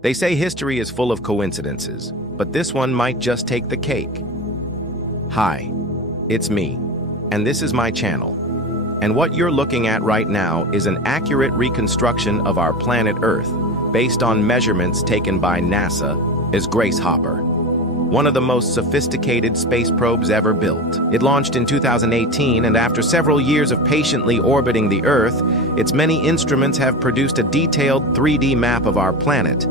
They say history is full of coincidences, but this one might just take the cake. Hi, it's me, and this is my channel. And what you're looking at right now is an accurate reconstruction of our planet Earth based on measurements taken by NASA's Grace Hopper, one of the most sophisticated space probes ever built. It launched in 2018, and after several years of patiently orbiting the Earth, its many instruments have produced a detailed 3D map of our planet.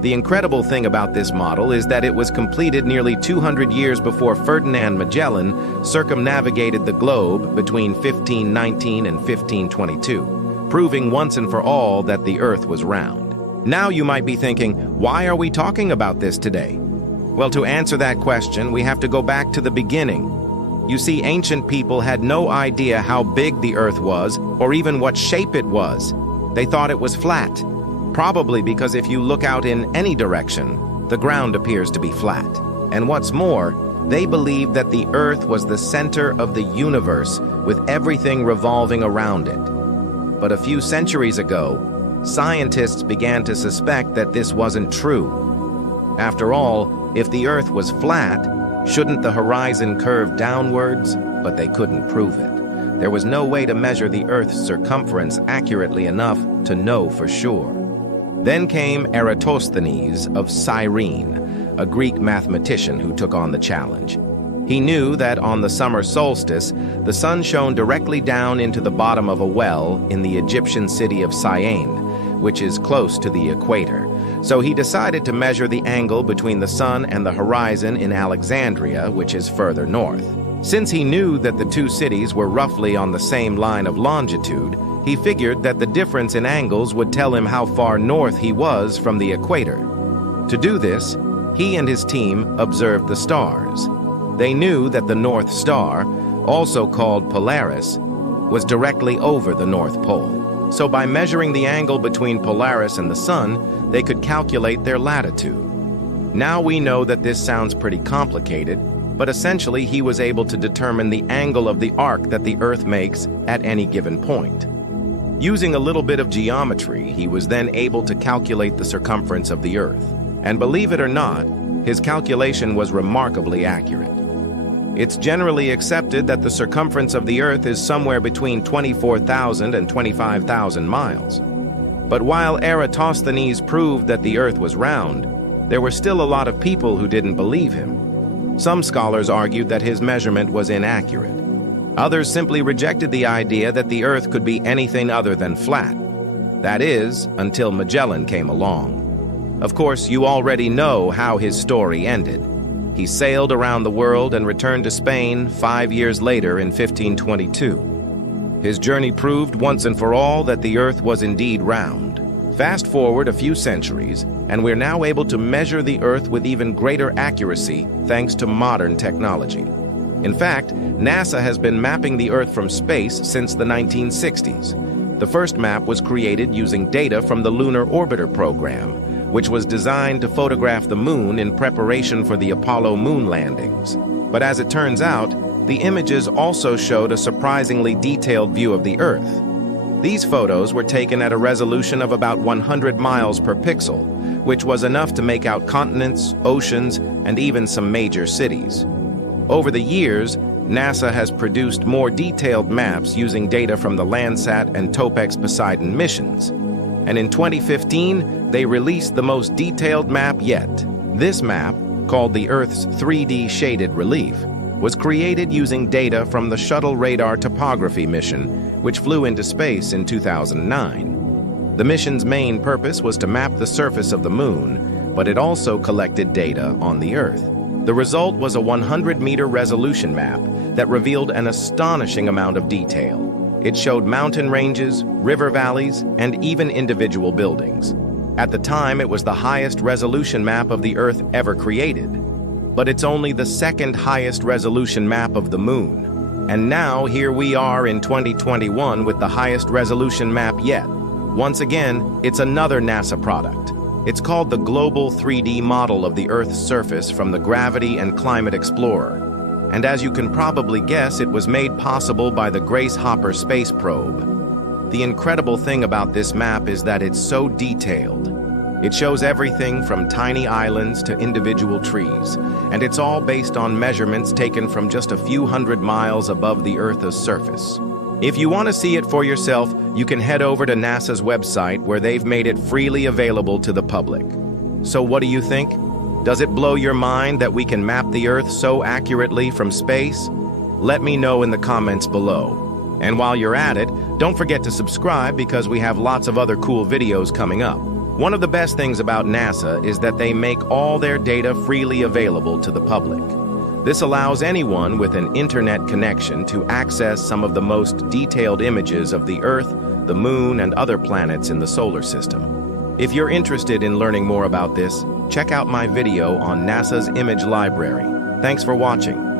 The incredible thing about this model is that it was completed nearly 200 years before Ferdinand Magellan circumnavigated the globe between 1519 and 1522, proving once and for all that the Earth was round. Now you might be thinking, why are we talking about this today? Well, to answer that question, we have to go back to the beginning. You see, ancient people had no idea how big the Earth was or even what shape it was. They thought it was flat. Probably because if you look out in any direction, the ground appears to be flat. And what's more, they believed that the Earth was the center of the universe, with everything revolving around it. But a few centuries ago, scientists began to suspect that this wasn't true. After all, if the Earth was flat, shouldn't the horizon curve downwards? But they couldn't prove it. There was no way to measure the Earth's circumference accurately enough to know for sure. Then came Eratosthenes of Cyrene, a Greek mathematician who took on the challenge. He knew that on the summer solstice, the sun shone directly down into the bottom of a well in the Egyptian city of Syene, which is close to the equator. So he decided to measure the angle between the sun and the horizon in Alexandria, which is further north. Since he knew that the two cities were roughly on the same line of longitude, he figured that the difference in angles would tell him how far north he was from the equator. To do this, he and his team observed the stars. They knew that the North Star, also called Polaris, was directly over the North Pole. So by measuring the angle between Polaris and the sun, they could calculate their latitude. Now we know that this sounds pretty complicated, but essentially he was able to determine the angle of the arc that the Earth makes at any given point. Using a little bit of geometry, he was then able to calculate the circumference of the Earth. And believe it or not, his calculation was remarkably accurate. It's generally accepted that the circumference of the Earth is somewhere between 24,000 and 25,000 miles. But while Eratosthenes proved that the Earth was round, there were still a lot of people who didn't believe him. Some scholars argued that his measurement was inaccurate. Others simply rejected the idea that the Earth could be anything other than flat. That is, until Magellan came along. Of course, you already know how his story ended. He sailed around the world and returned to Spain 5 years later in 1522. His journey proved once and for all that the Earth was indeed round. Fast forward a few centuries, and we're now able to measure the Earth with even greater accuracy thanks to modern technology. In fact, NASA has been mapping the Earth from space since the 1960s. The first map was created using data from the Lunar Orbiter program, which was designed to photograph the moon in preparation for the Apollo moon landings. But as it turns out, the images also showed a surprisingly detailed view of the Earth. These photos were taken at a resolution of about 100 miles per pixel, which was enough to make out continents, oceans, and even some major cities. Over the years, NASA has produced more detailed maps using data from the Landsat and Topex Poseidon missions. And in 2015, they released the most detailed map yet. This map, called the Earth's 3D Shaded Relief, was created using data from the Shuttle Radar Topography mission, which flew into space in 2009. The mission's main purpose was to map the surface of the moon, but it also collected data on the Earth. The result was a 100-meter resolution map that revealed an astonishing amount of detail. It showed mountain ranges, river valleys, and even individual buildings. At the time, it was the highest resolution map of the Earth ever created. But it's only the second highest resolution map of the moon. And now, here we are in 2021 with the highest resolution map yet. Once again, it's another NASA product. It's called the Global 3D Model of the Earth's Surface from the Gravity and Climate Explorer. And as you can probably guess, it was made possible by the Grace Hopper space probe. The incredible thing about this map is that it's so detailed. It shows everything from tiny islands to individual trees, and it's all based on measurements taken from just a few hundred miles above the Earth's surface. If you want to see it for yourself, you can head over to NASA's website where they've made it freely available to the public. So what do you think? Does it blow your mind that we can map the Earth so accurately from space? Let me know in the comments below. And while you're at it, don't forget to subscribe because we have lots of other cool videos coming up. One of the best things about NASA is that they make all their data freely available to the public. This allows anyone with an internet connection to access some of the most detailed images of the Earth, the Moon, and other planets in the solar system. If you're interested in learning more about this, check out my video on NASA's image library. Thanks for watching.